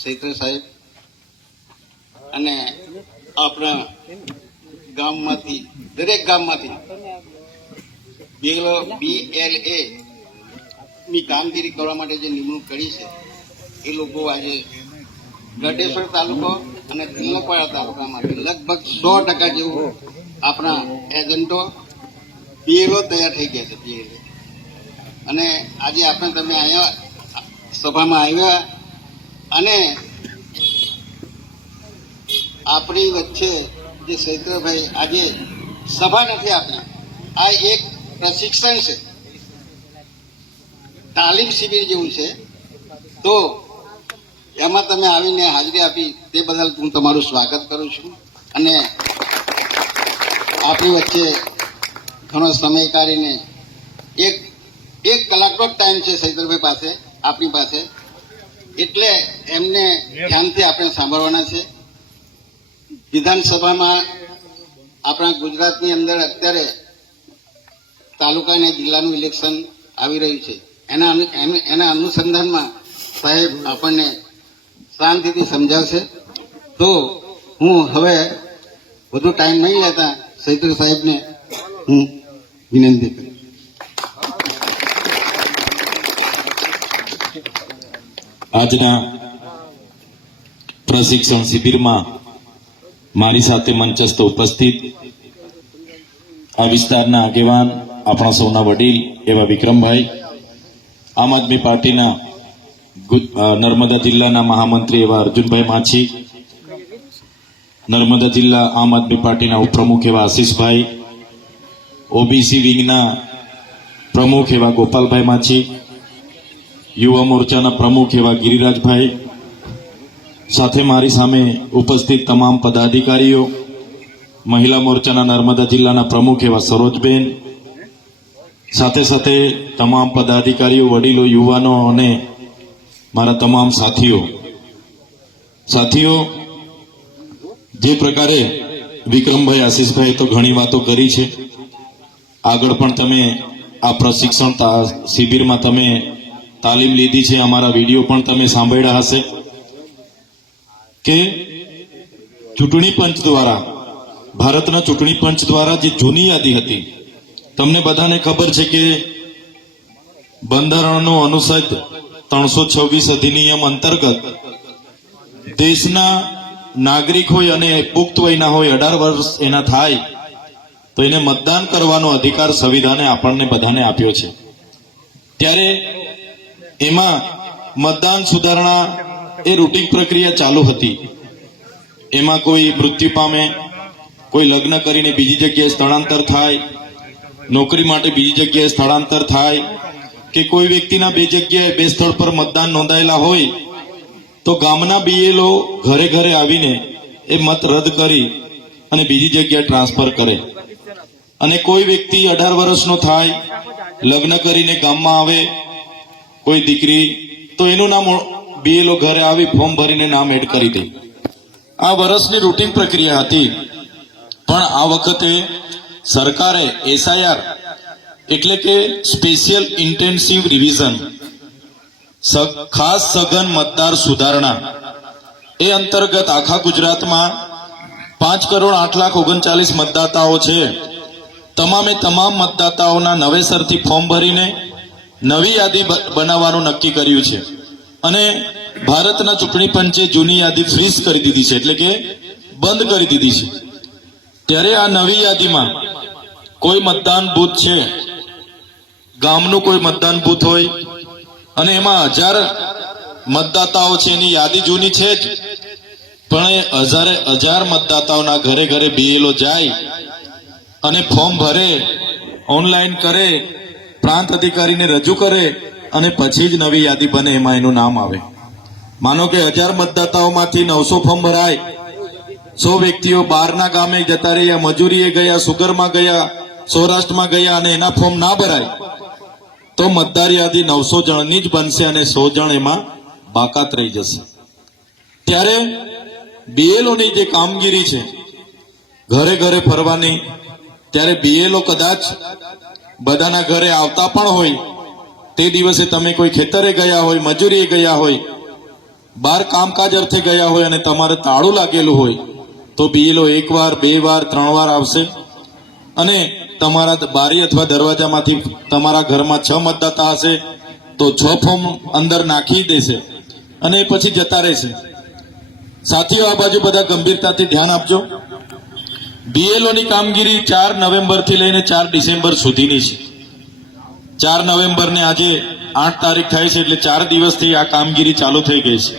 સૈત્ર સાહેબ અને આપણા ગામમાંથી દરેક ગામમાંથી BLA ની કામગીરી કરવા માટે જે નિમણૂક કરી છે એ લોકો આજે ગઢેશ્વર તાલુકો અને તિલકવાડા તાલુકામાંથી લગભગ 100% જેવું આપણા એજન્ટો BLO તૈયાર થઈ ગયા છે. BLA અને આજે આપણે તમે આવ્યા સભામાં આવ્યા અને આપણી વચ્ચે જે સૈત્રભાઈ આજે સભા નથી આપણી, આ એક પ્રશિક્ષણ છે, તાલીમ શિબિર જેવું છે. તો એમાં તમે આવીને હાજરી આપી તે બદલ હું તમારું સ્વાગત કરું છું. અને આપણી વચ્ચે ઘણો સમય કાઢીને એક કલાકનો ટાઈમ છે સૈત્રભાઈ પાસે, આપણી પાસે, એટલે એમને ધ્યાનથી આપણે સાંભળવાના છે. વિધાનસભામાં આપણા ગુજરાતની અંદર અત્યારે તાલુકા અને જિલ્લાનું ઇલેક્શન આવી રહ્યું છે. એના અનુસંધાનમાં સાહેબ આપણને શાંતિથી સમજાવશે. તો હું હવે વધુ ટાઈમ નહીં લેતા સૈત્ર સાહેબને હું વિનંતી કરું. આજના પ્રશિક્ષણ શિબિરમાં મારી સાથે મંચસ્થ ઉપસ્થિત આ વિસ્તારના આગેવાન, આપણા સૌના વડીલ એવા વિક્રમભાઈ, આમ આદમી પાર્ટીના નર્મદા જિલ્લાના મહામંત્રી એવા અર્જુનભાઈ માછી, નર્મદા જિલ્લા આમ આદમી પાર્ટીના ઉપપ્રમુખ એવા આશીષભાઈ, ઓબીસી વિંગના પ્રમુખ એવા ગોપાલભાઈ માછી, યુવા મોરચાના પ્રમુખ એવા ગિરિરાજભાઈ, સાથે મારી સામે ઉપસ્થિત તમામ પદાધિકારીઓ, મહિલા મોરચાના નર્મદા જિલ્લાના પ્રમુખ એવા સરોજબેન, સાથે સાથે તમામ પદાધિકારીઓ, વડીલો, યુવાનો અને મારા તમામ સાથીઓ, જે પ્રકારે વિક્રમભાઈ, આશીષભાઈ તો ઘણી વાતો કરી છે. આગળ પણ તમે આ પ્રશિક્ષણ શિબિરમાં તમે તાલીમ લીધી છે, અમારા વિડીયો પણ તમે સાંભળ્યા હશે કે ચૂંટણી પંચ દ્વારા, ભારતના ચૂંટણી પંચ દ્વારા જે જૂની યાદી હતી, તમને બધાને ખબર છે કે બંધારણનો અનુચ્છેદ 326 અધિનિયમ અંતર્ગત દેશના નાગરિક હોય અને પુખ્ત વયના હોય, 18 વર્ષ એના થાય તો એને મતદાન કરવાનો અધિકાર સંવિધાને આપણને બધાને આપ્યો છે. ત્યારે એમાં મતદાન સુધારણા એ રૂટીન પ્રક્રિયા ચાલુ હતી. એમાં કોઈ મૃત્યુ પામે, કોઈ લગ્ન કરીને બીજી જગ્યાએ સ્થળાંતર થાય, નોકરી માટે બીજી જગ્યાએ સ્થળાંતર થાય, કે કોઈ વ્યક્તિના બે સ્થળ પર મતદાન નોંધાયેલા હોય તો ગામના BLO ઘરે ઘરે આવીને એ મત રદ કરી અને બીજી જગ્યાએ ટ્રાન્સફર કરે. અને કોઈ વ્યક્તિ 18 વર્ષનો થાય, લગ્ન કરીને ગામમાં આવે કોઈ દીકરી, તો એનું નામ BLO ઘરે આવી ફોર્મ ભરીને નામ એડ કરી દે. આ વર્ષની રૂટીન પ્રક્રિયા હતી. પણ આ વખતે સરકારે SIR એટલે કે સ્પેશિયલ ઇન્ટેન્સિવ રિવિઝન, ખાસ સઘન મતદાર સુધારણા, એ અંતર્ગત આખા ગુજરાતમાં 5,08,39,00,000 મતદાતાઓ છે. તમામે તમામ મતદાતાઓના નવેસરથી ફોર્મ ભરીને નવી યાદી બનાવવાનું નક્કી કર્યું છે. અને ભારતના ચૂંટણી પંચે જૂની યાદી ફ્રીઝ કરી દીધી છે, એટલે કે બંધ કરી દીધી છે. ત્યારે આ નવી યાદીમાં કોઈ મતદાન બૂથ છે, ગામનું કોઈ મતદાન બૂથ હોય અને એમાં 1000 મતદાતાઓ છે, એની યાદી જૂની છે જ, પણ એ 1000 મતદાતાઓના ઘરે ઘરે BLO જાય અને ફોર્મ ભરે, ઓનલાઈન કરે, પ્રાંત અધિકારીને રજૂ કરે અને પછી જ નવી યાદી બને, એમાં એનું નામ આવે. માનો કે 1000 મતદાતાઓમાંથી 900 ફોર્મ ભરાય, 100 વ્યક્તિઓ બહારના ગામે જતા રહ્યા, મજૂરીએ ગયા, સુગરમાં ગયા, સૌરાષ્ટ્રમાં ગયા અને એના ફોર્મ ના ભરાય તો મતદાર યાદી 900 જણની જ બનશે અને 100 જણ એમાં બાકાત રહી જશે. ત્યારે BLOની જે કામગીરી છે ઘરે ઘરે ફરવાની, ત્યારે BLO કદાચ બધાના ઘરે આવતા પણ હોય, તે દિવસે તમે કોઈ ખેતરે ગયા હોય, મજૂરીએ ગયા હોય, બહાર કામકાજ અર્થે ગયા હોય અને તમારે તાળું લાગેલું હોય તો બીએલઓ 1 વાર 2 વાર 3 વાર આવશે અને તમારા બારી અથવા દરવાજામાંથી તમારા ઘરમાં 6 મતદાતા હશે તો 6 ફોર્મ અંદર નાખી દેશે અને પછી જતા રહેશે. સાથીઓ, આ બાજુ બધા ગંભીરતાથી ધ્યાન આપજો. BLO ની કામગીરી 4 નવેમ્બરથી લઈને 4 ડિસેમ્બર સુધીની છે. 4 નવેમ્બરને આજે 8 તારીખ થાય છે, એટલે 4 દિવસથી આ કામગીરી ચાલુ થઈ ગઈ છે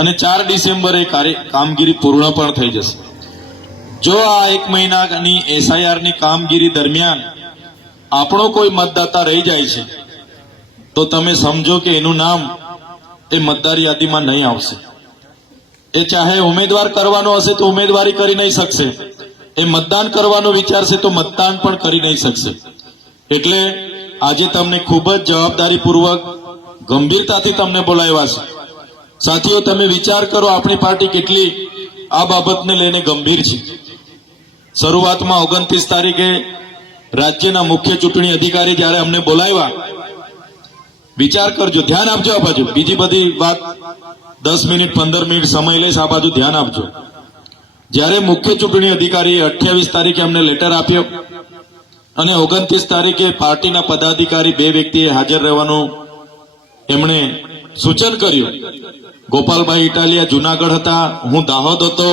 અને 4 ડિસેમ્બરે કામગીરી પૂર્ણ પણ થઈ જશે. જો આ 1 મહિનાની SIR ની કામગીરી દરમિયાન આપણો કોઈ મતદાતા રહી જાય છે તો તમે સમજો કે એનું નામ એ મતદાર યાદીમાં નહીં આવશે. એ ચાહે ઉમેદવાર કરવાનો હશે તો ઉમેદવારી કરી નહીં શકશે, એ મતદાન કરવાનું વિચારશે તો મતદાન પણ કરી નહીં શકશે. એટલે આજે તમને ખૂબ જ જવાબદારીપૂર્વક ગંભીરતાથી તમને બોલાવ્યા છે. સાથીઓ, તમે વિચાર કરો આપણી પાર્ટી કેટલી આ બાબતને લઈને ગંભીર છે. શરૂઆતમાં 29 તારીખે રાજ્યના મુખ્ય ચૂંટણી અધિકારી જ્યારે અમને બોલાવ્યા, વિચાર કરજો, ધ્યાન આપજો. આ બાજુ બીજી બધી વાત 10 મિનિટ 15 મિનિટ સમય લઈશ, આ બાજુ ધ્યાન આપજો. જ્યારે મુખ્ય ચૂંટણી અધિકારીએ 28 તારીખે અમને લેટર આપ્યો અને 29 તારીખે પાર્ટીના પદાધિકારી 2 વ્યક્તિએ હાજર રહેવાનું એમણે સૂચન કર્યું. ગોપાલભાઈ ઇટાલિયા જુનાગઢ હતા, હું દાહોદ હતો,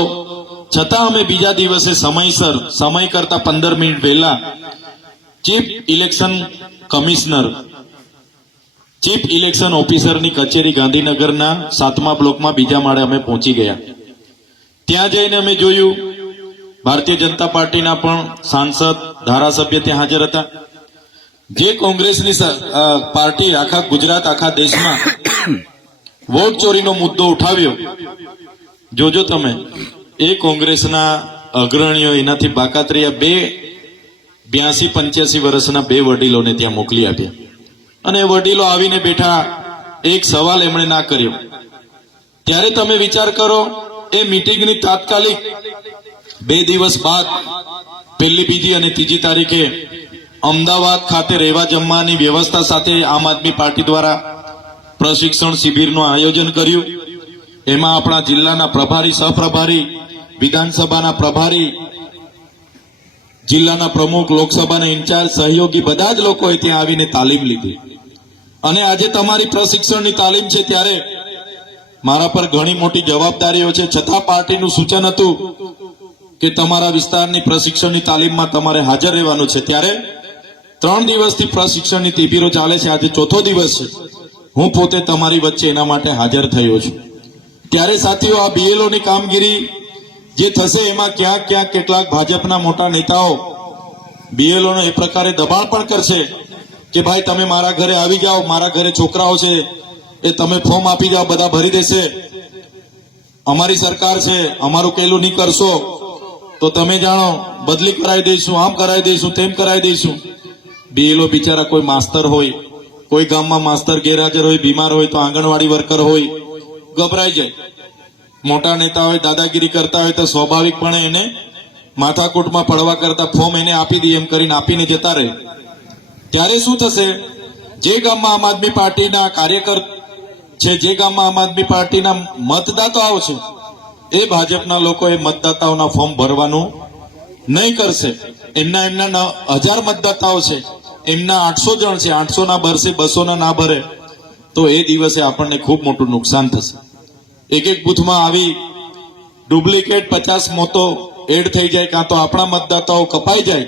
છતાં અમે બીજા દિવસે સમયસર, સમય કરતા 15 મિનિટ પહેલા chief election commissioner, chief election ઓફિસરની કચેરી ગાંધીનગરના 7મા બ્લોકમાં બીજા માળે અમે પહોંચી ગયા. ત્યાં જઈને અમે જોયું ભારતીય જનતા પાર્ટીના પણ સાંસદ, ધારાસભ્ય ત્યાં હાજર હતા. જે કોંગ્રેસની પાર્ટી આખા ગુજરાત, આખા દેશમાં વોટ ચોરીનો મુદ્દો ઉઠાવ્યો, જોજો તમે, એ કોંગ્રેસના અગ્રણીઓ એનાથી બાકાત રહ્યા 82-85 વર્ષના 2 વડીલોને ત્યાં મોકલી આપ્યા. અને વડીલો આવીને બેઠા, એક સવાલ એમણે ના કર્યો. ત્યારે તમે વિચાર કરો, એ મીટિંગની તાત્કાલિક 2 દિવસ બાદ 1લી, 2જી અને 3જી તારીખે અમદાવાદ ખાતે રહેવા જમવાની વ્યવસ્થા સાથે આમ આદમી પાર્ટી દ્વારા પ્રશિક્ષણ શિબિરનું આયોજન કર્યું. એમાં આપણા જિલ્લાના પ્રભારી, સહપ્રભારી, વિધાનસભાના પ્રભારી, જિલ્લાના પ્રમુખ, લોકસભાના ઇન્ચાર્જ, સહયોગી બધા જ લોકોએ ત્યાં આવીને તાલીમ લીધી. અને આજે તમારી પ્રશિક્ષણની તાલીમ છે ત્યારે મારા પર ઘણી મોટી જવાબદારીઓ છે, છતાં પાર્ટીનું સૂચન હતું કે તમારા વિસ્તારની પ્રશિક્ષણની તાલીમમાં તમારે હાજર રહેવાનું છે. ત્યારે 3 દિવસથી પ્રશિક્ષણની શિબિરો ચાલે છે, આજે 4થો દિવસ છે. હું પોતે તમારી વચ્ચે એના માટે હાજર થયો છું. ત્યારે સાથીઓ, આ BLO ની કામગીરી જે થશે એમાં ક્યાંક ક્યાંક કેટલાક ભાજપના મોટા નેતાઓ BLO ને એ પ્રકારે દબાણ પણ કરશે કે ભાઈ તમે મારા ઘરે આવી જાઓ, મારા ઘરે છોકરાઓ છે, એ તમે ફોર્મ આપી જાઓ, બધા ભરી દેશે, અમારી સરકાર છે, અમારું કેલું નહીં કરશો તો તમે જાણો બદલી કરાવી દઈશું, આમ કરાવી દઈશું, તેમ કરાવી દઈશું. BLO બિચારા કોઈ માસ્તર હોય, કોઈ ગામમાં માસ્તર ગેરહાજર હોય, બીમાર હોય તો આંગણવાડી વર્કર હોય, ગભરાઈ જાય. મોટા નેતા હોય, દાદાગીરી કરતા હોય તો સ્વાભાવિકપણે એને માથાકૂટમાં પડવા કરતા ફોર્મ એને આપી દે એમ કરીને આપીને જતા રહે. ત્યારે શું થશે? જે ગામમાં આમ આદમી પાર્ટીના કાર્યકર છે, જે ગામમાં આમ આદમી પાર્ટીના મતદાતાઓ છે, એ ભાજપના લોકો એ મતદાતાઓના ફોર્મ ભરવાનું નહીં કરશે. એમના 1000 મતદાતાઓ છે, એમના 800 જણ છે, 800 ના ભરશે, 200 ના ભરે તો એ દિવસે આપણને ખૂબ મોટું નુકસાન થશે. એક બૂથમાં આવી ડુપ્લિકેટ 50 મતો એડ થઈ જાય, કાં તો આપણા મતદાતાઓ કપાઈ જાય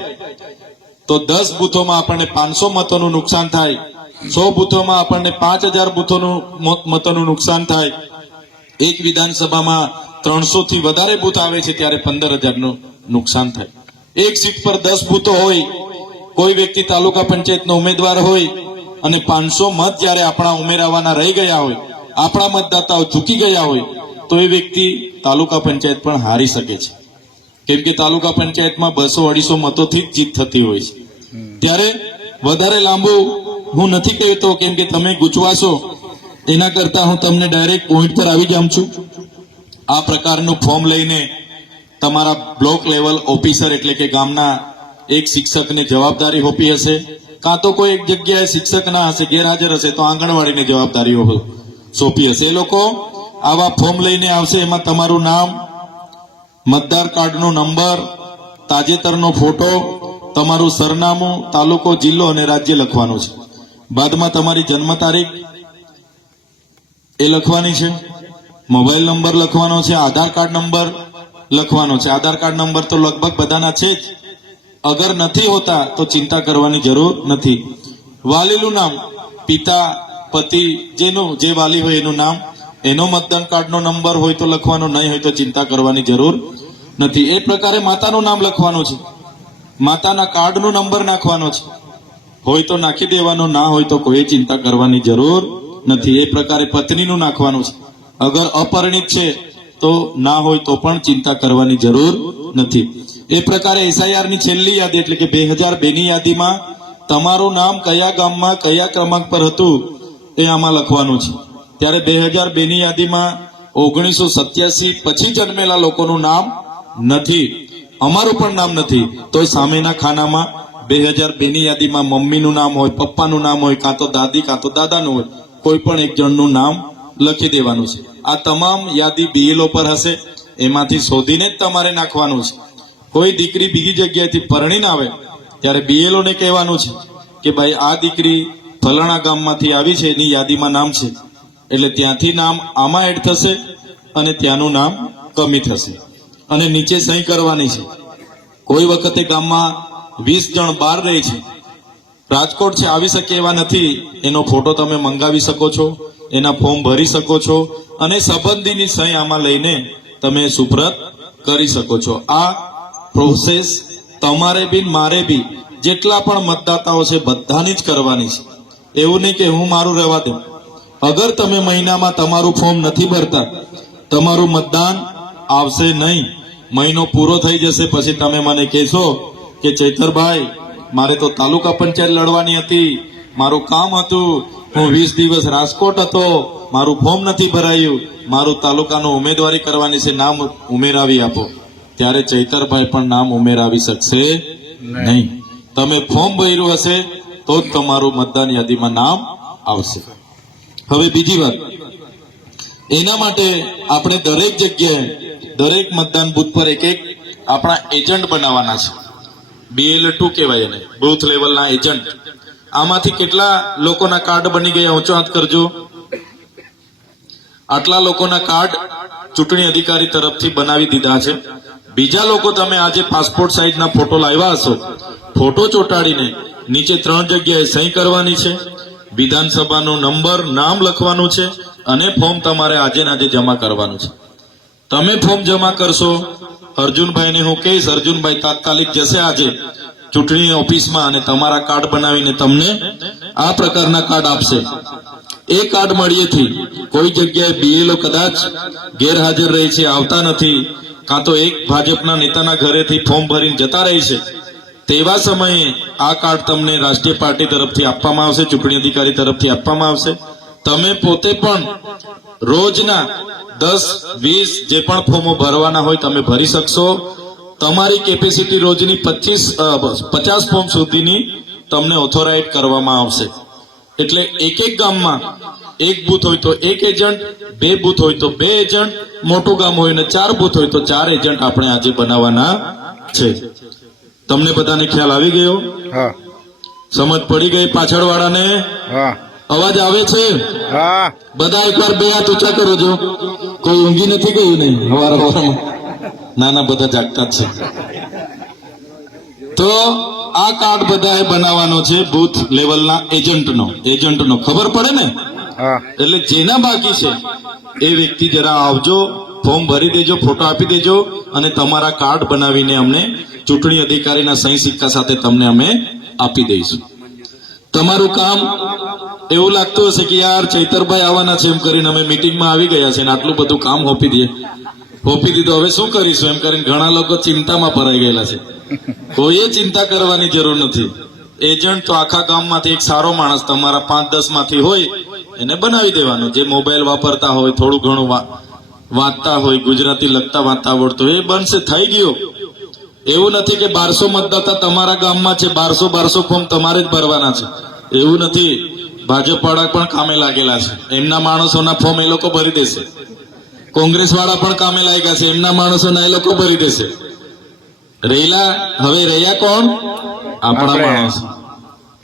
તો 10 બૂથોમાં આપણને 500 મતોનું નુકસાન થાય, 100 બૂથોમાં આપણને 5000 મતોનું નુકસાન થાય. એક વિધાનસભામાં 300 થી વધારે બૂથ આવે છે ત્યારે 15000 નું નુકસાન થાય. એક સીટ પર 10 બૂથો હોય, કોઈ વ્યક્તિ તાલુકા પંચાયતનો ઉમેદવાર હોય અને 500 મત જ્યારે આપણા ઉમેરાવાના રહી ગયા હોય, આપણા મતદાતાઓ ચૂકી ગયા હોય તો એ વ્યક્તિ તાલુકા પંચાયત પણ હારી શકે છે. કેમ કે તાલુકા પંચાયતમાં 200-250 મતોથી જ જીત થતી હોય છે. ત્યારે વધારે લાંબુ હું નથી કહેતો, કેમ કે તમે ગૂંચવાશો, એના કરતા હું તમને ડાયરેક્ટ પોઈન્ટ પર આવી જાઉં છું. આ પ્રકારનું ફોર્મ લઈને તમારા બ્લોક લેવલ ઓફિસર એટલે કે ગામના એક શિક્ષકને જવાબદારી સોંપી હશે, કાં તો કોઈ એક જગ્યાએ શિક્ષક ના હશે, ગેરહાજર હશે તો આંગણવાડીને જવાબદારીઓ સોંપી હશે. એ લોકો આવા ફોર્મ લઈને આવશે. એમાં તમારું નામ, મતદાર કાર્ડનો નંબર, તાજેતરનો ફોટો, તમારું સરનામું, તાલુકો, જિલ્લો અને રાજ્ય લખવાનું છે. બાદમાં તમારી જન્મ તારીખ એ લખવાની છે, મોબાઈલ નંબર લખવાનો છે, આધાર કાર્ડ નંબર લખવાનો છે. આધાર કાર્ડ નંબર તો લગભગ બધાના છે જ. અગર નથી હોતા તો ચિંતા કરવાની જરૂર નથી. વાલીનું નામ, પિતા, પતિ, જેનું જે વાલી હોય એનું નામ, એનો મતદાન કાર્ડનો નંબર હોય તો લખવાનો, નહીં હોય તો ચિંતા કરવાની જરૂર નથી. એ પ્રકારે માતાનું નામ લખવાનું છે, માતાના કાર્ડનો નંબર નાખવાનો છે. હોય તો નાખી દેવાનો, ના હોય તો કોઈ ચિંતા કરવાની જરૂર નથી. એ પ્રકારે પત્નીનું નાખવાનું છે. અગર અપરિણિત છે તો ના હોય તો પણ ચિંતા કરવાની જરૂર નથી. એ પ્રકારે SIR ની છેલ્લી યાદી એટલે કે 2002 ની યાદીમાં તમારું નામ કયા ગામમાં કયા ક્રમાંક પર હતું એ આમાં લખવાનું છે. ત્યારે 2002 ની યાદીમાં 1987 પછી જન્મેલા લોકોનું નામ નથી, અમારું પણ નામ નથી. તો સામેના ખાનામાં 2002 ની યાદીમાં મમ્મીનું નામ હોય, પપ્પાનું નામ હોય, કાં તો દાદી કાં તો દાદાનું હોય, કોઈ પણ એક જણનું નામ લખી દેવાનું છે. આ તમામ યાદી BLO પર હશે, એમાંથી શોધીને જ તમારે નાખવાનું છે. કોઈ દીકરી બીજી જગ્યાએથી પરણીને આવે ત્યારે BLO ને કહેવાનું છે કે ભાઈ આ દીકરી ફલાણા ગામમાંથી આવી છે, એની યાદીમાં નામ છે, એટલે ત્યાંથી નામ આમાં એડ થશે અને ત્યાંનું નામ કમી થશે અને નીચે સહી કરવાની છે. કોઈ વખતે ગામમાં 20 જણ બહાર રહે છે, રાજકોટ છે, આવી શકે એવા નથી, એનો ફોટો તમે મંગાવી શકો છો, એના ફોર્મ ભરી શકો છો અને સંબંધીની સહી આમાં લઈને તમે સુપ્રત કરી શકો છો. આ પ્રોસેસ તમારે બી મારે બી જેટલા પણ મતદાતાઓ છે બધાની જ કરવાની છે. એવું નહીં કે હું મારું રહેવા દઉં. અગર તમે મહિનામાં તમારું ફોર્મ નથી ભરતા, તમારું મતદાન આવશે નહીં. મહિનો પૂરો થઈ જશે પછી તમે મને કહેશો કે ચૈતરભાઈ મારે તો તાલુકા પંચાયત લડવાની હતી, મારું કામ હતું, હું 20 દિવસ રાજકોટ હતો, મારું ફોર્મ નથી ભરાયું, મારું તાલુકાનું ઉમેદવારી કરવાની છે, નામ ઉમેરાવી આપો. ત્યારે ચૈતરભાઈ પણ નામ ઉમેરાવી શકશે નહીં. તમે ફોર્મ ભર્યું હશે તો જ તમારું મતદાન યાદીમાં નામ આવશે. હવે બીજી વાત, એના માટે આપણે દરેક જગ્યાએ દરેક મતદાન બૂથ પર એક આપણા એજન્ટ બનાવવાના છે. BL2 કહેવાય એને, બૂથ લેવલના એજન્ટ. આમાંથી કેટલા લોકોના કાર્ડ બની ગયા? ઊંચો હાથ કરજો. આટલા લોકોના કાર્ડ ચૂંટણી અધિકારી તરફથી બનાવી દીધા છે. બીજા લોકો તમે આજે પાસપોર્ટ સાઇઝના ફોટો લાવ્યા હશો, ફોટો ચોંટાડીને નીચે 3 જગ્યાએ સહી કરવાની છે, વિધાનસભાનો નંબર, નામ લખવાનું છે અને ફોર્મ તમારે આજે ને આજે જમા કરવાનું છે. તમે ફોર્મ જમા કરશો, અર્જુનભાઈને હું કહીશ, અર્જુનભાઈ તાત્કાલિક જશે આજે ચૂંટણી ઓફિસમાં અને તમારા કાર્ડ બનાવીને તમને આ પ્રકારના કાર્ડ આપશે. એ કાર્ડ મળીએથી કોઈ જગ્યાએ BLO કદાચ ગેરહાજર રહે છે, આવતા નથી, કાં તો એક ભાજપના નેતાના ઘરેથી ફોર્મ ભરીને જતા રહે છે, તેવા સમયે આ કાર્ડ તમને રાષ્ટ્રીય પાર્ટી તરફથી આપવામાં આવશે, ચૂંટણી અધિકારી તરફથી આપવામાં આવશે. તમે પોતે પણ રોજના 10-20 જે પણ ફોર્મો ભરવાના હોય તમે ભરી શકશો. તમારી કેપેસિટી રોજની 50 ફોર્મ સુધીની તમને ઓથોરાઇઝ કરવામાં આવશે. એટલે એક ગામમાં એક બૂથ હોય તો એક એજન્ટ, 2 બૂથ હોય તો 2 એજન્ટ, મોટું ગામ હોય ને 4 બૂથ હોય તો 4 એજન્ટ આપણે આજે બનાવવાના છે. તમને બધાને ખ્યાલ આવી ગયો? સમજ પડી ગઈ? પાછળ વાળાને અવાજ આવે છે? બધા એકવાર 2 હાથ ઊંચા કરો છો. કોઈ ઊંઘી નથી ગયું? નહીં, હવારમાં નાના બધા જાગતા જ છે. તો આ કાર્ડ બધાએ બનાવવાનો છે બૂથ લેવલના એજન્ટનો ખબર પડે ને? એટલે જેના બાકી છે એ વ્યક્તિ જરા આવજો, ફોર્મ ભરી દેજો, ફોટો આપી દેજો અને તમારા કાર્ડ બનાવીને અમને ચૂંટણી અધિકારીના સહી સિક્કા સાથે તમને અમે આપી દઈશું. તમારું કામ એવું લાગતું હશે કે યાર ચૈતરભાઈ આવવાના છે એમ કરીને અમે મીટિંગમાં આવી ગયા છે ને આટલું બધું કામ સોંપી દીધું, હવે શું કરીશું એમ કરીને ઘણા લોકો ચિંતામાં ભરાઈ ગયેલા છે. કોઈએ ચિંતા કરવાની જરૂર નથી. એજન્ટ તો આખા ગામમાંથી એક સારો માણસ તમારા 5-10 માંથી હોય એને બનાવી દેવાનો, જે મોબાઈલ વાપરતા હોય, થોડું ઘણું વાંચતા હોય, ગુજરાતી લખતા વાંચતા આવડતું હોય, એ બનશે, થઈ ગયો. એવું નથી કે 1200 મતદાતા તમારા ગામમાં છે, 1200 ફોર્મ તમારે જ ભરવાના છે, એવું નથી. ભાજપ વાળા પણ કામે લાગેલા છે, એમના માણસોના ફોર્મ એ લોકો ભરી દેશે. કોંગ્રેસ વાળા પણ કામે લાગ્યા છે, એમના માણસોના એ લોકો ભરી દેશે. હવે રહ્યા કોણ? આપણા માણસો.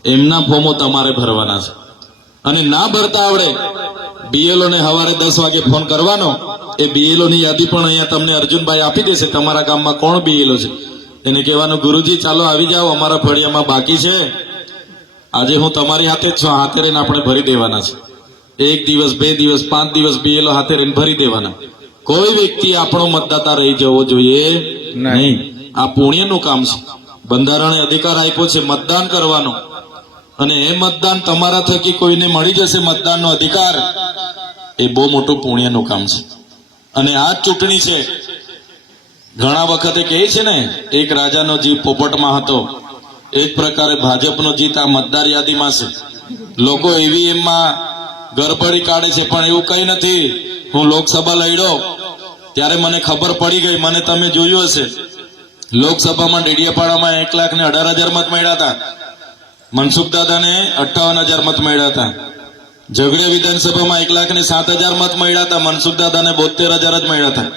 એમના ફોર્મો તમારે ભરવાના છે. અને ના ભરતા આવડે, બીએલઓ ને સવારે 10 વાગે ફોન કરવાનો. એ બીએલઓ ની યાદી પણ અહીંયા તમને અર્જુનભાઈ આપી દેશે. તમારા ગામમાં કોણ બીએલઓ છે એને કહેવાનું, ગુરુજી ચાલો આવી જાઓ, અમારા ફળિયામાં બાકી છે, આજે હું તમારી હાથે જ છું, હાથે રહીને આપણે ભરી દેવાના છે. 1 દિવસ 2 દિવસ 5 દિવસ બીએલઓ હાથે રહીને ભરી દેવાના. કોઈ વ્યક્તિ આપણો મતદાતા રહી જવો જોઈએ નહીં. આ પુણ્યનું કામ છે. બંધારણે અધિકાર આપ્યો છે મતદાન કરવાનો, અને એ મતદાન તમારા થકી કોઈને મળી જશે મતદાનનો અધિકાર, એ બહુ મોટું પુણ્યનું કામ છે. અને આ જ ચૂંટણી છે. ઘણા વખતે કહે છે ને, એક રાજાનો જીવ પોપટમાં હતો, એ જ પ્રકારે ભાજપનો જીત આ મતદાર યાદીમાં છે. લોકો ઈવીએમમાં ગરબડી કાઢે છે, પણ એવું કઈ નથી. હું લોકસભા લડ્યો ત્યારે મને ખબર પડી ગઈ, મને તમે જોયું હશે, લોકસભામાં ડેડિયાપાડામાં 1,18,000 મત મળ્યા હતા, મનસુખ દાદાને 58,000 મત મળ્યા હતા. ઝઘડિયા વિધાનસભામાં 1,07,000 મત મળ્યા હતા, મનસુખ દાદાને 72,000 જ મળ્યા હતા.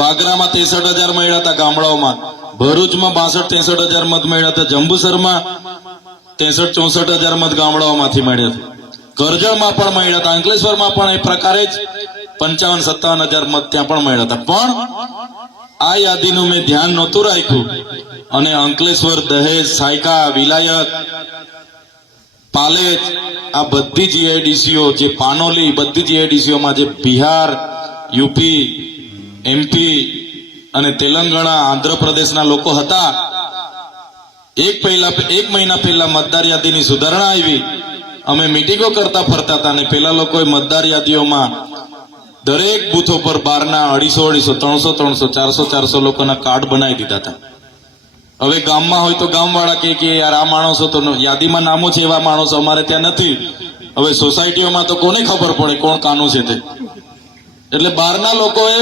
વાગરામાં 63,000 મળ્યા હતા ગામડાઓમાં, ભરૂચમાં 62-63,000 મત મળ્યા હતા, જંબુસરમાં 63-64,000 મત ગામડાઓમાંથી મળ્યા હતા, કરજણમાં પણ મળ્યા હતા, અંકલેશ્વરમાં પણ એ પ્રકારે જ 55-57,000 મત ત્યાં પણ મળ્યા હતા. પણ આ યાદીનું મેં ધ્યાન નહોતું રાખ્યું, અને અંકલેશ્વર, દહેજ, સાયકા, વિલાયત, પાલેજ, આ બધી જીઆઈડીસીઓ, જે પાનોલી, બધી જીઆઈડીસીઓમાં જે બિહાર, યુપી, એમપી અને તેલંગાણા, આંધ્રપ્રદેશના લોકો હતા, એક મહિના પહેલા મતદાર યાદીની સુધારણા આવી. અમે મિટિંગો કરતા ફરતા હતા, અને પેલા લોકોએ મતદાર યાદીઓમાં દરેક બૂથો પર 12 ના 250, 300, 400 લોકોના કાર્ડ બનાવી દીધા હતા. હવે ગામમાં હોય તો ગામવાળા કે યાર આ માણસો તો યાદીમાં નામો છે, એવા માણસો અમારે ત્યાં નથી. હવે સોસાયટીઓમાં તો કોને ખબર પડે કોણ કાનું છે તે. એટલે બહારના લોકોએ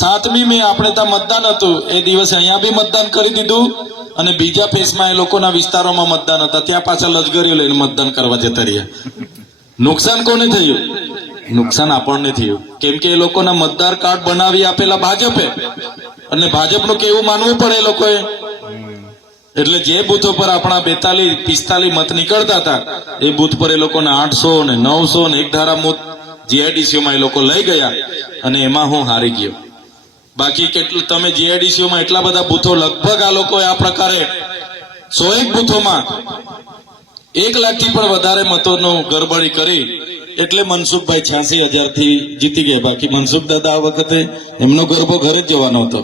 7મી મે આપણે ત્યાં મતદાન હતું, એ દિવસે અહીંયા બી મતદાન કરી દીધું, અને બીજા ફેસમાં એ લોકોના વિસ્તારોમાં મતદાન હતા, ત્યાં પાછા લશ્કરીઓ લઈને મતદાન કરવા જતા રહ્યા. નુકસાન કોને થયું? નુકસાન આપણને થયું, કેમ કે એ લોકોના મતદાર કાર્ડ બનાવી આપેલા ભાજપે, અને ભાજપનું કેવું માનવું પડે એ લોકોએ. એટલે જે બૂથો પર આપણા 42-45 મત નીકળતા હતા, એ બૂથ પર એ લોકોના 800 ને 900 ને 1 ધારા મત જીઆઈડીસીઓમાં એ લોકો લઈ ગયા, અને એમાં હું હારી ગયો. બાકી કેટલું તમે જીઆઈડીસીઓમાં એટલા બધા બૂથો, લગભગ આ લોકોએ આ પ્રકારે 101 બૂથોમાં 1 લાખથી પણ વધારે મતોનું ગરબડી કરી, એટલે મનસુખભાઈ 86,000 થી જીતી ગયા. બાકી મનસુખ દાદા આ વખતે એમનો ગરબો ઘરે જ જવાનો હતો.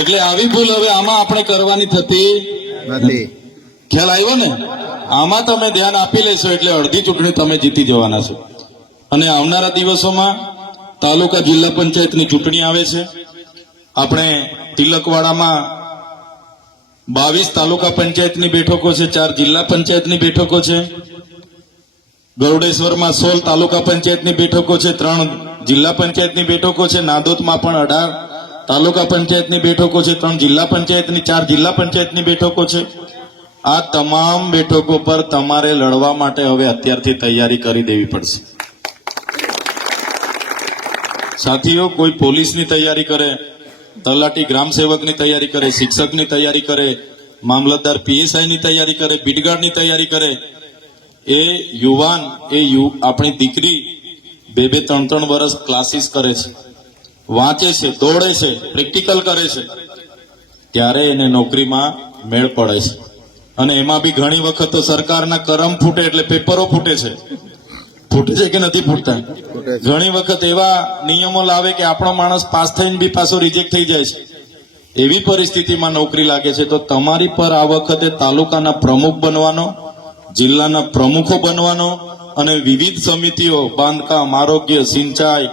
એટલે આવી ભૂલ હવે આમાં આપણે કરવાની થતી નથી. ખ્યાલ આવ્યો ને? આમાં તમે ધ્યાન આપી લેશો એટલે અડધી ચૂંટણી તમે જીતી જવાના છો. અને આવનારા દિવસોમાં તાલુકા જિલ્લા પંચાયતની ચૂંટણી આવે છે. આપણે તિલકવાડામાં 22 તાલુકા પંચાયતની બેઠકો છે, 4 જિલ્લા પંચાયતની બેઠકો છે. ગરુડેશ્વરમાં 16 તાલુકા પંચાયતની બેઠકો છે, 3 જિલ્લા પંચાયતની બેઠકો છે. નાદોદમાં પણ 18 તાલુકા પંચાયતની બેઠકો છે, 3 જિલ્લા પંચાયતની, 4 જિલ્લા પંચાયતની બેઠકો છે. આ તમામ બેઠકો પર તમારે લડવા માટે હવે અત્યારથી તૈયારી કરી દેવી પડશે. સાથીઓ, કોઈ પોલીસની તૈયારી કરે, તલાટી ગ્રામ સેવકની તૈયારી કરે, શિક્ષકની તૈયારી કરે, મામલતદાર પીએસઆઈની તૈયારી કરે, બીટગાર્ડની તૈયારી કરે, એ યુવાન, આપણી દીકરી 2-3 વર્ષ ક્લાસીસ કરે છે, વાંચે છે, દોડે છે, પ્રેક્ટિકલ કરે છે, ત્યારે એને નોકરીમાં મેળ પડે છે. અને એમાં બી ઘણી વખત તો સરકારના કરમ ફૂટે એટલે પેપરો ફૂટે છે. ફૂટે છે કે નથી ફૂટતા? ઘણી વખત એવા નિયમો લાવે કે આપણો માણસ પાસ થઈને બી પાછો રિજેક્ટ થઈ જાય છે. એવી પરિસ્થિતિમાં નોકરી લાગે છે, તો તમારી પર આ વખતે તાલુકાના પ્રમુખ બનવાનો, જિલ્લાના પ્રમુખો બનવાનો, અને વિવિધ સમિતિઓ, બાંધકામ, આરોગ્ય, સિંચાઈ,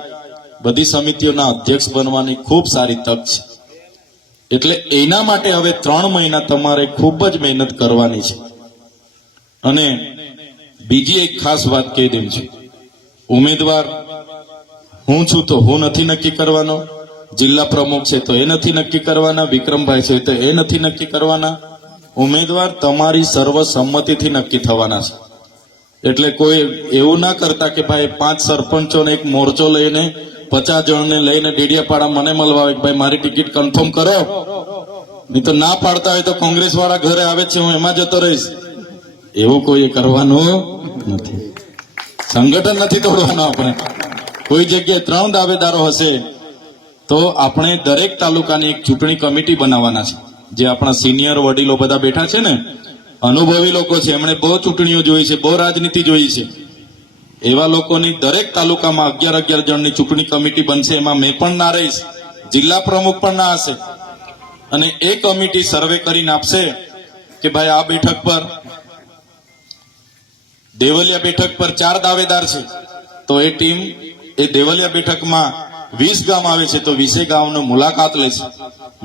બધી સમિતિઓના અધ્યક્ષ બનવાની ખૂબ સારી તક છે. એટલે એના માટે હવે 3 મહિના તમારે ખૂબ જ મહેનત કરવાની છે. અને બીજી એક ખાસ વાત કહી દઉં છું, ઉમેદવાર હું છું તો હું નથી નક્કી કરવાનો, જિલ્લા પ્રમુખ છે તો એ નથી નક્કી કરવાના, વિક્રમભાઈ છે તો એ નથી નક્કી કરવાના. ઉમેદવાર તમારી સર્વસંમતિથી નક્કી થવાના છે. એટલે કોઈ એવું ના કરતા કે ભાઈ 5 સરપંચોને એક મોરચો લઈને 50 જણને લઈને ડેડિયાપાડા મને મળવા આવે કે ભાઈ મારી ટિકિટ કન્ફર્મ કરો, નહીં તો ના પાડતા હોય તો કોંગ્રેસ વાળા ઘરે આવે છે હું એમાં જતો રહીશ, એવું કોઈ કરવાનું નથી. સંગઠન નથી તોડવાનું. આપણે કોઈ જગ્યાએ 3 દાવેદારો હશે તો આપણે દરેક તાલુકાની એક ચૂંટણી કમિટી બનાવવાના છે. જે આપણા સિનિયર વડીલો બધા બેઠા છે ને, અનુભવી લોકો છે, એમણે બહુ ચૂંટણીઓ જોઈ છે, બહુ રાજનીતિ જોઈ છે, એવા લોકોની દરેક તાલુકામાં 11 જણની ચૂંટણી કમિટી બનશે. એમાં મેં પણ ના રહીશ, જિલ્લા પ્રમુખ પણ ના હશે, અને એ કમિટી સર્વે કરીને આપશે કે ભાઈ આ બેઠક પર, દેવલિયા બેઠક પર 4 દાવેદાર છે, તો એ ટીમ એ દેવલિયા બેઠકમાં 20 ગામ આવે છે તો 20 ગામની મુલાકાત લેશે,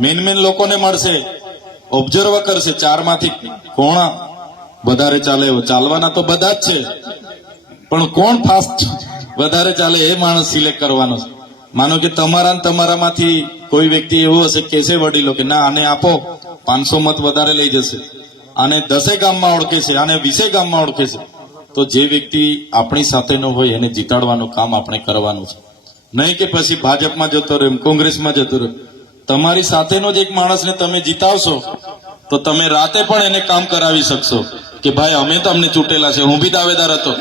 મેન લોકોને મળશે, ઓબ્ઝર્વ કરશે 4 માંથી કોણ વધારે ચાલે. ચાલવાના તો બધા જ છે, પણ કોણ ફાસ્ટ વધારે ચાલે એ માણસ સિલેક્ટ કરવાનો છે. માનો કે તમારામાંથી કોઈ વ્યક્તિ એવું હશે કહેશે વડીલો કે ના આને આપો 500 મત વધારે લઈ જશે, આને 10 ગામમાં ઓળખે છે, આને 20 ગામમાં ઓળખે છે, તો જે વ્યક્તિ આપણી સાથેનો હોય એને જીતાડવાનું કામ આપણે કરવાનું છે. નહીં કે પછી ભાજપમાં જતો રહ્યો, કોંગ્રેસમાં જતો રહ્યો. તમારી સાથેનો જ એક માણસને તમે જીતાવશો તો તમે રાતે પણ એને કામ કરાવી શકશો કે ભાઈ અમે તમને ચૂંટેલા છે, હું બી દાવેદાર હતો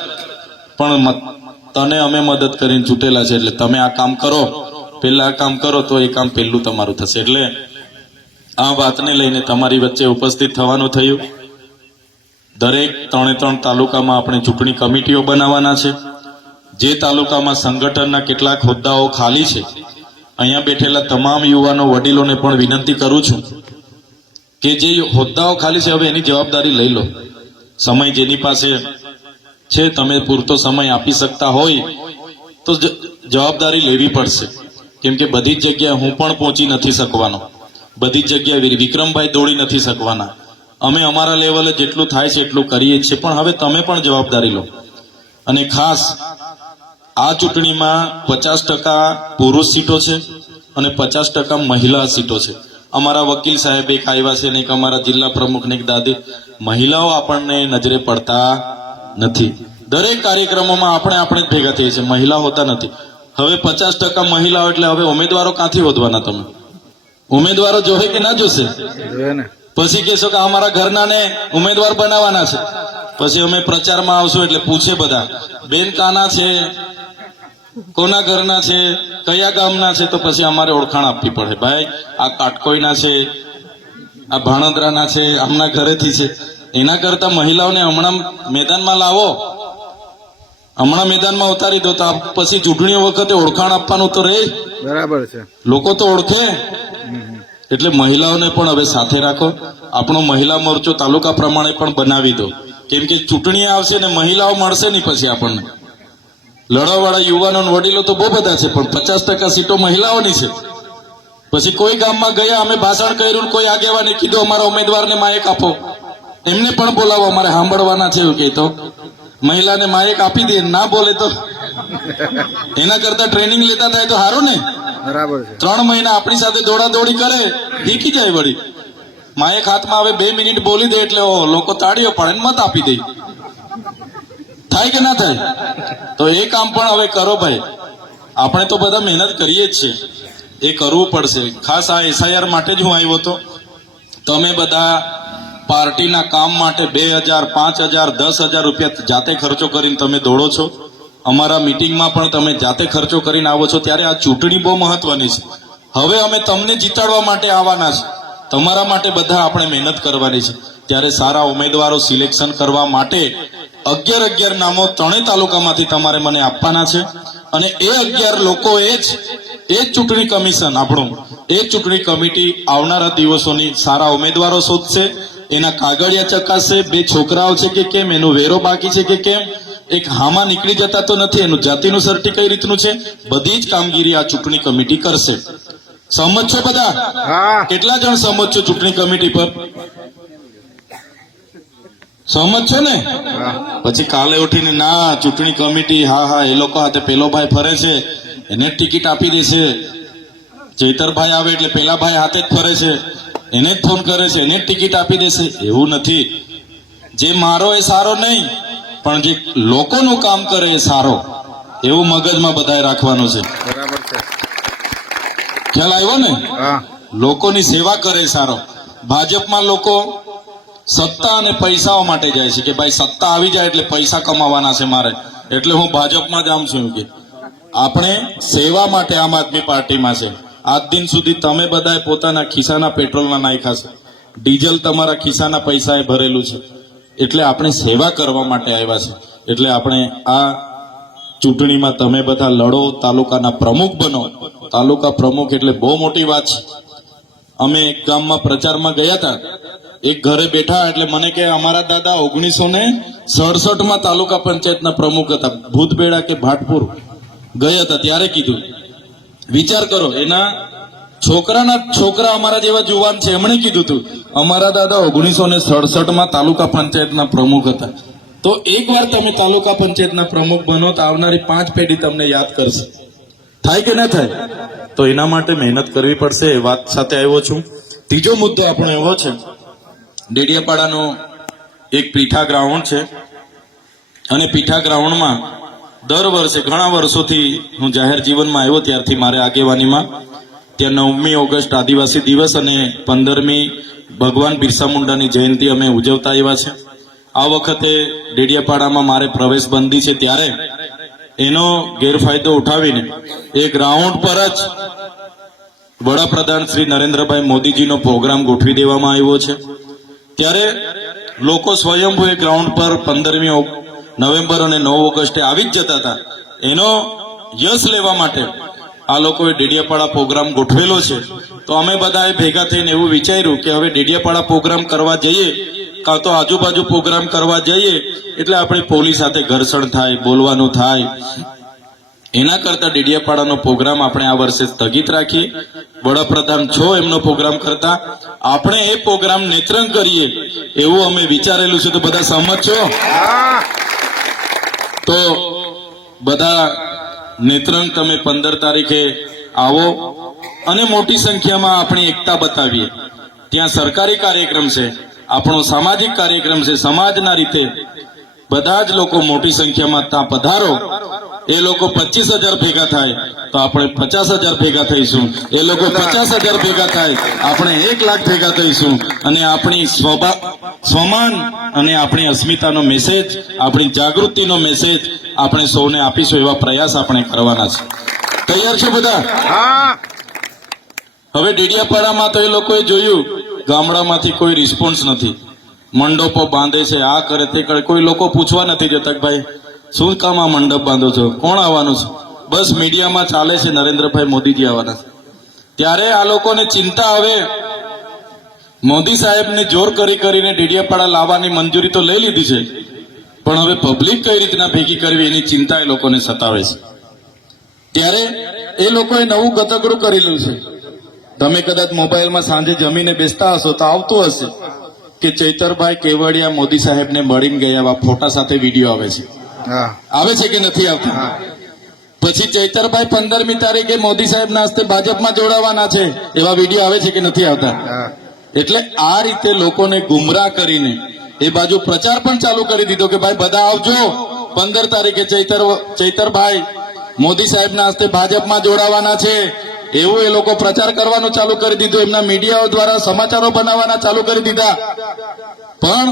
પણ તને અમે મદદ કરીને ચૂંટેલા છે, એટલે તમે આ કામ કરો, પેલા આ કામ કરો તો એ કામ પહેલું તમારું થશે. એટલે આ વાતને લઈને તમારી વચ્ચે ઉપસ્થિત થવાનું થયું. દરેક 3 તાલુકામાં આપણે ચૂંટણી કમિટીઓ બનાવવાના છે. જે તાલુકામાં સંગઠનના કેટલાક હોદ્દાઓ ખાલી છે, અહીંયા બેઠેલા તમામ યુવાનો વડીલોને પણ વિનંતી કરું છું કે જે હોદ્દાઓ ખાલી છે હવે એની જવાબદારી લઈ લો. સમય જેની પાસે છે, તમે પૂરતો સમય આપી શકતા હોય તો જવાબદારી લેવી પડશે. કેમ કે બધી જ જગ્યાએ હું પણ પહોંચી નથી શકવાનો, બધી જ જગ્યાએ વિક્રમભાઈ દોડી નથી શકવાના. અમે અમારા લેવલે જેટલું થાય છે એટલું કરીએ છીએ, પણ હવે તમે પણ જવાબદારી લો. અને ખાસ આ ચૂંટણીમાં 50% પુરુષ સીટો છે અને 50% મહિલા સીટો છે. અમારા વકીલ સાહેબ એક આવ્યા છે ને એક અમારા જિલ્લા પ્રમુખ ને એક દાદી, મહિલાઓ આપણને નજરે પડતા નથી. દરેક કાર્યક્રમોમાં આપણે જ ભેગા થઈએ છીએ, મહિલા હોતા નથી. હવે 50% મહિલાઓ એટલે હવે ઉમેદવારો ક્યાંથી હોદવાના? તમે ઉમેદવારો જોવે કે ના જોશે? પછી કહેશો કે અમારા ઘરના ને ઉમેદવાર બનાવવાના છે, પછી અમે પ્રચારમાં આવશું એટલે પૂછે બધા બેન કાના છે, કોના ઘરના છે, કયા ગામના છે, તો પછી અમારે ઓળખાણ આપવી પડે. ભાઈ આ કાટકોઈના છે, આ ભાણોદરાના છે, આમના ઘરેથી છે. એના કરતા મહિલાઓને હમણાં મેદાનમાં લાવો, હમણાં મેદાનમાં ઉતારી દો, તો પછી ચૂંટણીઓ વખતે ઓળખાણ આપવાનું તો રહે. બરાબર છે, લોકો તો ઓળખે. એટલે મહિલાઓને પણ હવે સાથે રાખો. આપણો મહિલા મોરચો તાલુકા પ્રમાણે પણ બનાવી દો, કેમ કે ચૂંટણી આવશે ને મહિલાઓ મળશે નહીં પછી આપણને. લડવાવાળા યુવાનો વડીલો તો બહુ બધા છે, પણ 50% સીટો મહિલાઓની છે. પછી કોઈ ગામમાં ગયા, અમે ભાષણ કર્યું, કોઈ આગેવાને કીધું અમારા ઉમેદવારને માયક આપો, એમને પણ બોલાવો, અમારે સાંભળવાના છે એવું કહેતો. મહિલાને માયક આપી દે, ના બોલે તો એના કરતા ટ્રેનિંગ લેતા થાય તો સારું ને. બરાબર છે. 3 મહિના આપણી સાથે દોડાદોડી કરે, શીખી જાય. વળી માયક હાથમાં હવે 2 મિનિટ બોલી દે એટલે લોકો તાળીઓ પાડે મત આપી દે. થાય કે ના થાય? તો એ કામ પણ હવે કરો ભાઈ. આપણે તો બધા મહેનત કરીએ જ છે, એ કરવું પડશે. ખાસ આ SIR માટે જ હું આવ્યો હતો. તમે બધા પાર્ટીના કામ માટે 2000, 5000, 10,000 રૂપિયા જાતે ખર્ચો કરીને તમે દોડો છો. અમારા મિટિંગમાં પણ તમે જાતે ખર્ચો કરીને આવો છો, ત્યારે આ ચૂંટણી બહુ મહત્વની છે. હવે અમે તમને જીતાડવા માટે આવવાના છે, તમારા માટે બધા આપણે મહેનત કરવાની છે. ત્યારે સારા ઉમેદવારો સિલેક્શન કરવા માટે 11 નામો 3 તાલુકામાંથી તમારે મને આપવાના છે. અને એ 11 લોકો એ જ ચૂંટણી કમિશન આપણું, એ ચૂંટણી કમિટી આવનારા દિવસોની સારા ઉમેદવારો શોધશે, એના કાગળિયા ચકાસશે, 2 છોકરાઓ છે કે કેમ, એનો વેરો બાકી છે કે કેમ, એક હામાં નીકળી જતા તો નથી, એનું જાતિનું સર્ટી કઈ રીતનું છે, બધી જ કામગીરી આ ચૂંટણી કમિટી કરશે. સહમત છો બધા? કેટલા જણ સહમત છો ચૂંટણી કમિટી પર? સહમત છો ને? પછી કાલે ઉઠીને ના ચૂંટણી કમિટી હા એ લોકો હાથે પેલો ભાઈ ફરે છે એને ટિકિટ આપી દેશે, ચૈતરભાઈ આવે એટલે પેલા ભાઈ હાથે જ ફરે છે, એને જ ફોન કરે છે, એને જ ટિકિટ આપી દેશે. એવું નથી. જે મારો એ સારો નહીં, પણ જે લોકોનું કામ કરે એ સારો, એવું મગજમાં બધાએ રાખવાનું છે. બરાબર છે. ખ્યાલ આવ્યો ને? હા. લોકોની સેવા કરે એ સારો. ભાજપમાં લોકો સત્તા અને પૈસાઓ માટે જાય છે કે ભાઈ સત્તા આવી જાય એટલે પૈસા કમાવાના છે મારે, એટલે હું ભાજપમાં જ આમ છું. કે આપણે સેવા માટે આમ આદમી પાર્ટીમાં છે. આજ દિન સુધી તમે બધાએ પોતાના ખિસ્સાના પેટ્રોલના નાખ્યા છે, ડીઝલ તમારા ખિસ્સાના પૈસાએ ભરેલું છે, એટલે આપણે સેવા કરવા માટે આવ્યા છે. એટલે આપણે આ ચૂંટણીમાં તમે બધા લડો, તાલુકાના પ્રમુખ બનો. તાલુકા પ્રમુખ એટલે બહુ મોટી વાત છે. અમે એક ગામમાં પ્રચારમાં ગયા હતા, એક ઘરે બેઠા એટલે મને કે અમારા દાદા 1967માં તાલુકા પંચાયતના પ્રમુખ હતા, ભૂતબેડા કે ભાટપુર ગયા હતા. ત્યારે કીધું, વિચાર કરો, એના છોકરાના છોકરા અમારા જેવા જુવાન છે, એમણે કીધું હતું અમારા દાદા 1967માં તાલુકા પંચાયતના પ્રમુખ હતા. તો એકવાર તમે તાલુકા પંચાયતના પ્રમુખ બનો તો આવનારી 5 પેઢી તમને યાદ કરશે. થાય કે ના થાય? તો એના માટે મહેનત કરવી પડશે. એ વાત સાથે આવ્યો છું. ત્રીજો મુદ્દો આપણો એવો છે, ડેડિયાપાડાનો એક પીઠા ગ્રાઉન્ડ છે, અને પીઠા ગ્રાઉન્ડમાં દર વર્ષે ઘણા વર્ષોથી હું જાહેર જીવનમાં આવ્યો ત્યારથી મારે આગેવાનીમાં ત્યાં 9મી ઓગસ્ટ આદિવાસી દિવસ અને 15મી ભગવાન બિરસા મુંડાની જયંતિ અમે ઉજવતા આવ્યા છે. આ વખતે ડેડિયાપાડામાં મારે પ્રવેશ બંધી છે, ત્યારે એનો ગેરફાયદો ઉઠાવીને એ ગ્રાઉન્ડ પર જ વડાપ્રધાન શ્રી નરેન્દ્રભાઈ મોદીજીનો પ્રોગ્રામ ગોઠવી દેવામાં આવ્યો છે. ત્યારે લોકો સ્વયંભૂ એ ગ્રાઉન્ડ પર 15મી નવેમ્બર અને 9 ઓગસ્ટે આવી જ જતા હતા. એનો યશ લેવા માટે આ લોકોએ ડેડિયાપાડા પ્રોગ્રામ ગોઠવેલો છે. તો અમે બધાએ ભેગા થઈને એવું વિચાર્યું કે હવે ડેડિયાપાડા પ્રોગ્રામ કરવા જઈએ કાં તો આજુબાજુ પ્રોગ્રામ કરવા જઈએ એટલે આપણે પોલીસ સાથે ઘર્ષણ થાય, બોલવાનું થાય. એના કરતા ડેડિયાપાડાનો પ્રોગ્રામ આપણે આ વર્ષે સ્થગિત રાખીએ. વડાપ્રધાન છો એમનો પ્રોગ્રામ કરતા આપણે એ પ્રોગ્રામ નેત્રંગ કરીએ એવું અમે વિચારેલું છે. તો બધા સહમત છો? તો બધા નેત્રંગ તમે 15 તારીખે આવો અને મોટી સંખ્યામાં આપણી એકતા બતાવીએ. ત્યાં સરકારી કાર્યક્રમ છે, આપણો સામાજિક કાર્યક્રમ છે. સમાજના રીતે બધા જ લોકો મોટી સંખ્યામાં ત્યાં પધારો. એ લોકો 25,000 ભેગા થાય તો આપણે 50,000 ભેગા થઈશું. એ લોકો 50,000 ભેગા થાય આપણે 1 લાખ ભેગા થઈશું. અને આપણી સ્વમાન અને આપણી અસ્મિતાનો મેસેજ, આપણી જાગૃતિનો મેસેજ આપણે સૌને આપીશું. એવા પ્રયાસ આપણે કરવાના છે. તૈયાર છો બધા? હવે ડેડિયાપાડામાં તો એ લોકોએ જોયું, ગામડામાંથી કોઈ રિસ્પોન્સ નથી. મંડપો બાંધે છે, આ કરે તે કરે, કોઈ લોકો પૂછવા નથી જતા કે ભાઈ શું કામ આ મંડપ બાંધો છો, કોણ આવવાનું છે? બસ મીડિયામાં ચાલે છે નરેન્દ્રભાઈ મોદીજી આવવાના છે. ત્યારે આ લોકોને ચિંતા, હવે મોદી સાહેબને જોર કરીને ડેડિયાપાડા લાવવાની મંજૂરી તો લઈ લીધી છે, પણ હવે પબ્લિક કઈ રીતના ભેગી કરવી એની ચિંતા એ લોકોને સતાવે છે. ત્યારે એ લોકોએ નવું ગતગડું કરેલું છે. તમે કદાચ મોબાઈલમાં સાંજે જમીને બેસતા હશો તો આવતું હશે કે ચૈતરભાઈ કેવડિયા મોદી સાહેબને મળીને ગયા એવા ફોટા સાથે વિડીયો આવે છે. આવે છે કે નથી આવતા? પછી ચૈતરભાઈ 15મી તારીખે મોદી સાહેબના હસ્તે ભાજપમાં જોડાવાના છે એવા વિડીયો આવે છે કે નથી આવતા? એટલે આ રીતે લોકોને ગુમરાહ કરીને એ બાજુ પ્રચાર પણ ચાલુ કરી દીધો કે ભાઈ બધા આવજો, 15 તારીખે ચૈતરભાઈ મોદી સાહેબના હસ્તે ભાજપમાં જોડાવાના છે એવું એ લોકો પ્રચાર કરવાનું ચાલુ કરી દીધું. એમના મીડિયાઓ દ્વારા સમાચારો બનાવવાના ચાલુ કરી દીધા. પણ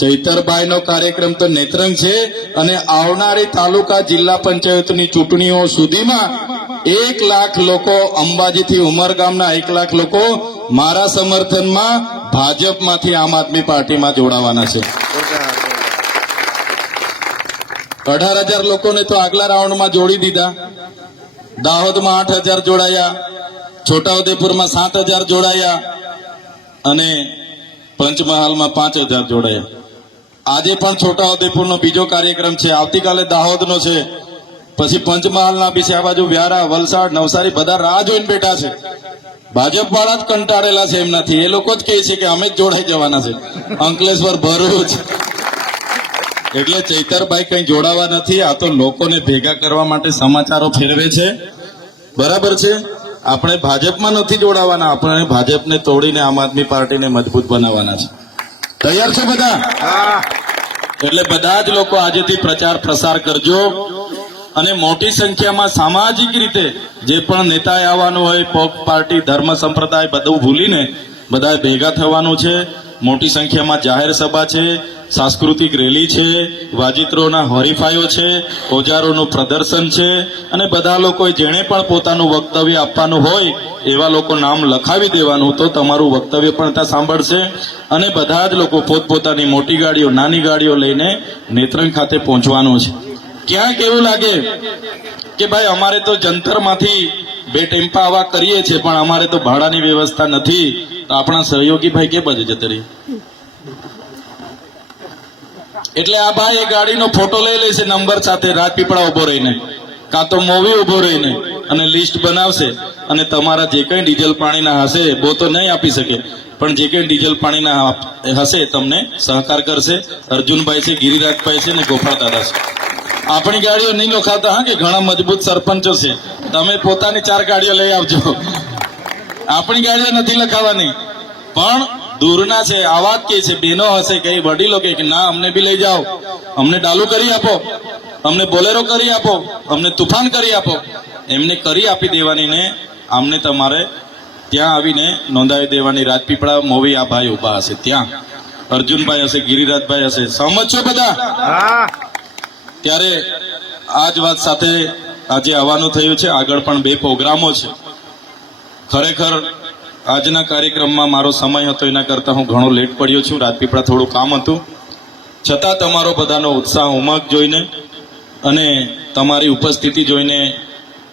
ચૈતરભાઈનો કાર્યક્રમ તો નેત્રંગ છે, અને આવનારી તાલુકા જિલ્લા પંચાયતની ચૂંટણીઓ સુધીમાં 1 લાખ લોકો, અંબાજીથી ઉમરગામના 1 લાખ લોકો મારા સમર્થનમાં ભાજપમાંથી આમ આદમી પાર્ટીમાં જોડાવાના છે. 18,000 લોકોને તો આગલા રાઉન્ડમાં જોડી દીધા. દાહોદમાં 8,000 જોડાયા, છોટાઉદેપુરમાં 7,000 જોડાયા અને પંચમહાલમાં 5,000 જોડાયા. આજે પણ છોટાઉદેપુરનો બીજો કાર્યક્રમ છે, આવતીકાલે દાહોદનો છે, પછી પંચમહાલના બી છે. આ બાજુ વ્યારા, વલસાડ, નવસારી બધા રાહ જોઈને બેઠા છે. ભાજપ વાળા જ કંટાળેલા છે એમનાથી. એ લોકો જ કહે છે કે અમે જ જોડાઈ જવાના છે, અંકલેશ્વર, ભરૂચ. એટલે ચૈતરભાઈ કઈ જોડાવા નથી. આ તો લોકોને ભેગા કરવા માટે સમાચારો ફેરવે છે. બરાબર છે? આપણે ભાજપમાં નથી જોડાવાના, આપણે ભાજપને તોડીને આમ આદમી પાર્ટીને મજબૂત બનાવવાના છે. તૈયાર છો બધા? એટલે બધા જ લોકો આજેથી પ્રચાર પ્રસાર કરજો અને મોટી સંખ્યામાં સામાજિક રીતે જે પણ નેતાએ આવવાનું હોય, પોપ પાર્ટી, ધર્મ સંપ્રદાય બધું ભૂલીને બધાએ ભેગા થવાનું છે. મોટી સંખ્યામાં જાહેર સભા છે, સાંસ્કૃતિક રેલી છે, વાજિત્રોના હરીફાઈઓ છે, ઓજારોનું પ્રદર્શન છે અને બધા લોકોએ જેણે પણ પોતાનું વક્તવ્ય આપવાનું હોય એવા લોકો નામ લખાવી દેવાનું, તો તમારું વક્તવ્ય પણ ત્યાં સાંભળશે અને બધા જ લોકો પોતપોતાની મોટી ગાડીઓ, નાની ગાડીઓ લઈને નેત્રંગ ખાતે પહોંચવાનું છે. ક્યાંક એવું લાગે કે ભાઈ અમારે તો જંતરમાંથી 2 ટેમ્પા આવા કરીએ છીએ પણ અમારે તો ભાડાની વ્યવસ્થા નથી, તો આપણા સહયોગી ભાઈ કે બાજુ જતા રહી. એટલે આ ભાઈ એ ગાડીનો ફોટો લઈ લેશે નંબર સાથે, રાજપીપળા ઉભો રહીને કાં તો મોવી ઉભો રહીને અને લિસ્ટ બનાવશે અને તમારા જે કંઈ ડીઝલ પાણીના હશે, બહુ તો નહીં આપી શકે પણ જે કંઈ ડીઝલ પાણીના હશે તમને સહકાર કરશે. અર્જુનભાઈ છે, ગિરિરાજભાઈ છે ને ગોપાલ દાદા છે. આપણી ગાડીઓ નહીં લખાવતા, હા, કે ઘણા મજબૂત સરપંચો છે, તમે પોતાની 4 ગાડીઓ લઈ આવજો. આપણી ગાડીઓ નથી લખાવવાની, પણ દૂરના છે, આવા જ કે છે, બહેનો હશે, કઈ વડીલો કે ના અમને બી લઈ જાઓ, અમને ડાલુ કરી આપો, અમને બોલેરો કરી આપો, અમને તુફાન કરી આપો, એમને કરી આપી દેવાની ને આમને તમારે ત્યાં આવીને નોંધાવી દેવાની. રાજપીપળા મોવી આ ભાઈ ઉભા હશે, ત્યાં અર્જુનભાઈ હશે, ગિરિરાજભાઈ હશે. સહમત છો બધા? ત્યારે આ જ વાત સાથે આજે આવવાનું થયું છે. આગળ પણ 2 પ્રોગ્રામો છે. ખરેખર આજના કાર્યક્રમમાં મારો સમય હતો એના કરતાં હું ઘણો લેટ પડ્યો છું. રાજપીપળા થોડું કામ હતું, છતાં તમારો બધાનો ઉત્સાહ, ઉમંગ જોઈને અને તમારી ઉપસ્થિતિ જોઈને,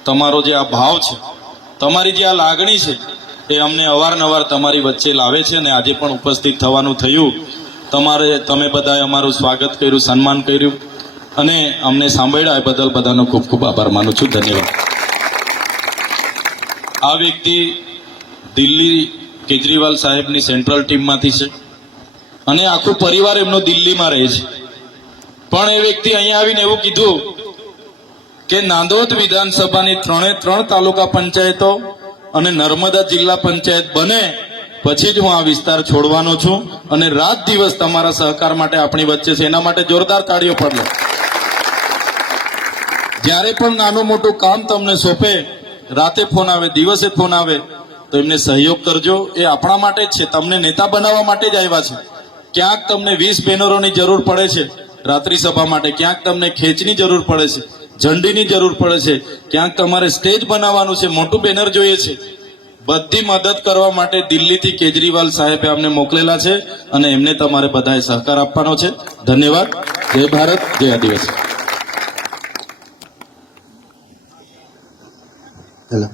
તમારો જે આ ભાવ છે, તમારી જે આ લાગણી છે, એ અમને અવારનવાર તમારી વચ્ચે લાવે છે અને આજે પણ ઉપસ્થિત થવાનું થયું. તમે બધાએ અમારું સ્વાગત કર્યું, સન્માન કર્યું અને અમને સાંભળ્યા એ બદલ બધાનો ખૂબ ખૂબ આભાર માનું છું. ધન્યવાદ. આ વ્યક્તિ દિલ્હી કેજરીવાલ સાહેબની સેન્ટ્રલ ટીમમાંથી છે અને આખું પરિવાર એમનો દિલ્હીમાં રહે છે. પણ એ વ્યક્તિ અહીંયા આવીને એવું કીધું કે નાંદોદ વિધાનસભાની 3 તાલુકા પંચાયતો અને નર્મદા જિલ્લા પંચાયત બને પછી જ હું આ વિસ્તાર છોડવાનો છું અને રાત દિવસ તમારા સહકાર માટે આપણી વચ્ચે છે. એના માટે જોરદાર તાળીઓ પાડો. જ્યારે પણ નાનું મોટું કામ તમને સોંપે, રાતે ફોન આવે, દિવસે ફોન આવે, તો એમને સહયોગ કરજો. એ આપણા માટે જ છે, તમને નેતા બનાવવા માટે જ આવ્યા છે. ક્યાંક તમને 20 બેનરોની જરૂર પડે છે રાત્રિ સભા માટે, ક્યાંક તમને ખેંચની જરૂર પડે છે, ઝંડીની જરૂર પડે છે, ક્યાંક તમારે સ્ટેજ બનાવવાનું છે, મોટું બેનર જોઈએ છે. બધી મદદ કરવા માટે દિલ્હીથી કેજરીવાલ સાહેબે અમને મોકલેલા છે અને એમને તમારે બધાએ સહકાર આપવાનો છે. ધન્યવાદ. જય ભારત, જય આદિવાસી. હેલો.